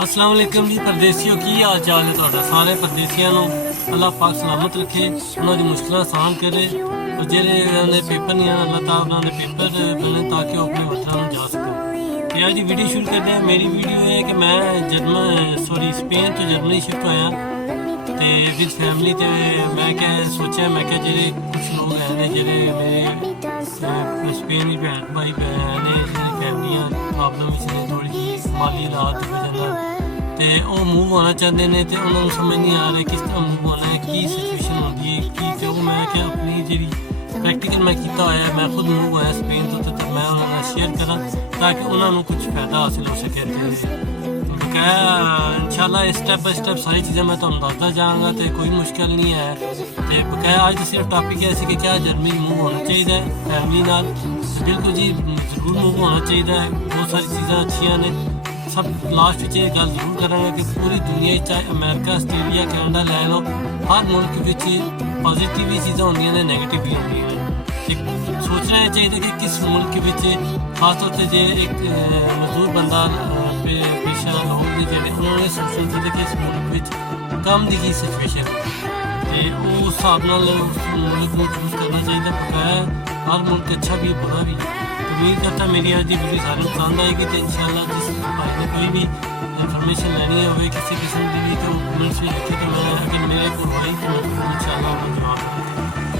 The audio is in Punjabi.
अस्सलाम वालेकुम जी परदेसियों की हाल चाल है ਤੁਹਾਡਾ ਸਾਰੇ परदेसियां ਨੂੰ अल्लाह पाक सलामत रखे ਉਹਨਾਂ ਦੀ ਮੁਸ਼ਕਲਾਂ ਆਸਾਨ करे और ਜਿਹੜੇ ਉਹਨਾਂ पेपर नहीं आना अल्लाह ताला ਉਹਨਾਂ ਦੇ पेपर बने ताकि वो अपने वतन ਨੂੰ जा ਸਕਣ ਤੇ ਅੱਜ ਵੀਡੀਓ ਸ਼ੁਰੂ ਕਰਦੇ ਹਾਂ। ਮੇਰੀ ਵੀਡੀਓ ਹੈ ਕਿ ਮੈਂ ਸਪੇਨ ਤੋਂ ਜਰਮਨੀ ਸ਼ਿਫਟ ਹੋਇਆ ਤੇ ਵਿਦ ਫੈਮਿਲੀ ਤੇ ਮੈਂ ਸੋਚਿਆ ਜਿਹੜੇ ਕੁਝ ਲੋਕ ਹੈ ਨੇ ਜਿਹੜੇ ਮੇਰੇ ਸਪੇਨ ਦੀ ਭੈਣ ਭਾਈ ਨੇ ਜਿਹੜੀ ਫੈਮਲੀਆਂ ਪ੍ਰੋਬਲਮ ਵਿੱਚ ਨੇ ਥੋੜੀ ਜਿਹੀ ਮਾਲੀ ਹਾਲਾਤ ਦੀ ਵਜ੍ਹਾ ਨਾਲ ਤੇ ਉਹ ਮੂਵ ਹੋਣਾ ਚਾਹੁੰਦੇ ਨੇ ਤੇ ਉਹਨਾਂ ਨੂੰ ਸਮਝ ਨਹੀਂ ਆ ਰਿਹਾ ਕਿਸ ਤਰ੍ਹਾਂ ਮੂਵ ਹੋਣਾ ਹੈ, ਕੀ ਸਿਚੁਏਸ਼ਨ ਹੁੰਦੀ ਹੈ, ਕੀ ਤੇ ਉਹ ਮੈਂ ਕਿ ਆਪਣੀ ਜਿਹੜੀ ਪ੍ਰੈਕਟੀਕਲ ਮੈਂ ਕੀਤਾ ਹੋਇਆ ਮੈਂ ਖੁਦ ਮੂਵ ਹੋਇਆ ਸਪੇਨ ਤੋਂ ਤੇ ਮੈਂ ਉਹਨਾਂ ਨਾਲ ਸ਼ੇਅਰ ਕਰਾਂ ਤਾਂ ਕਿ ਉਹਨਾਂ ਨੂੰ ਕੁਝ ਫਾਇਦਾ ਹਾਸਿਲ ਹੋ ਸਕੇ ਤੇ ਬਕਾਇਆ ਇਨਸ਼ਾਅੱਲਾ ਸਟੈਪ ਬਾਈ ਸਟੈਪ ਸਾਰੀ ਚੀਜ਼ਾਂ ਮੈਂ ਤੁਹਾਨੂੰ ਦੱਸਦਾ ਜਾਵਾਂਗਾ ਤੇ ਕੋਈ ਮੁਸ਼ਕਿਲ ਨਹੀਂ ਹੈ ਤੇ ਬਕਾਇਆ ਅੱਜ ਸਿਰਫ ਟਾਪਿਕ ਹੈ ਸੀ ਕਿ ਕਿਆ ਜਰਮਨੀ ਮੂਵ ਹੋਣਾ ਚਾਹੀਦਾ ਹੈ ਫੈਮਿਲੀ ਨਾਲ। ਬਿਲਕੁਲ ਜੀ ਜ਼ਰੂਰ ਮੂਵ ਹੋਣਾ ਚਾਹੀਦਾ ਹੈ, ਬਹੁਤ ਸਾਰੀ ਚੀਜ਼ਾਂ ਅੱਛੀਆਂ ਨੇ। ਸਭ ਲਾਸਟ ਵਿੱਚ ਇਹ ਗੱਲ ਜ਼ਰੂਰ ਕਰਾਂਗੇ ਕਿ ਪੂਰੀ ਦੁਨੀਆ ਚਾਹੇ ਅਮਰੀਕਾ ਆਸਟ੍ਰੇਲੀਆ ਕੈਨੇਡਾ ਲੈ ਲਓ ਹਰ ਮੁਲਕ ਵਿੱਚ ਪੋਜ਼ੀਟਿਵ ਵੀ ਚੀਜ਼ਾਂ ਹੁੰਦੀਆਂ ਨੇ ਨੈਗੇਟਿਵ ਵੀ ਹੁੰਦੀਆਂ ਨੇ। ਸੋਚਣਾ ਚਾਹੀਦਾ ਕਿ ਕਿਸ ਮੁਲਕ ਵਿੱਚ ਖਾਸ ਤੌਰ 'ਤੇ ਜੇ ਇੱਕ ਮਜ਼ਦੂਰ ਬੰਦਾ ਪੇਸ਼ਾ ਲੋਕ ਦੇ ਜਿਹੜੇ ਉਹਨਾਂ ਨੇ ਸੋਚਣਾ ਚਾਹੀਦਾ ਕਿ ਇਸ ਮੁਲਕ ਵਿੱਚ ਕੰਮ ਦੀ ਕੀ ਸਿਚੁਏਸ਼ਨ ਤੇ ਉਹ ਉਸ ਹਿਸਾਬ ਨਾਲ ਉਸ ਮੁਲਕ ਨੂੰ ਚੂਜ਼ ਕਰਨਾ ਚਾਹੀਦਾ। ਬਕਾਇਆ ਹਰ ਮੁਲਕ ਅੱਛਾ ਵੀ ਬੁਰਾ ਵੀ। उम्मीद करता मेरी आज की वीडियो सारे पसंद आएगी तो इंशाल्लाह जिस भाई ने कोई भी इन्फॉर्मेशन लेनी है किसी किस्म की भी तो कमेंट्स में लिखे तो मैं अगर मेरे को भाई तो इंशाल्लाह जवाब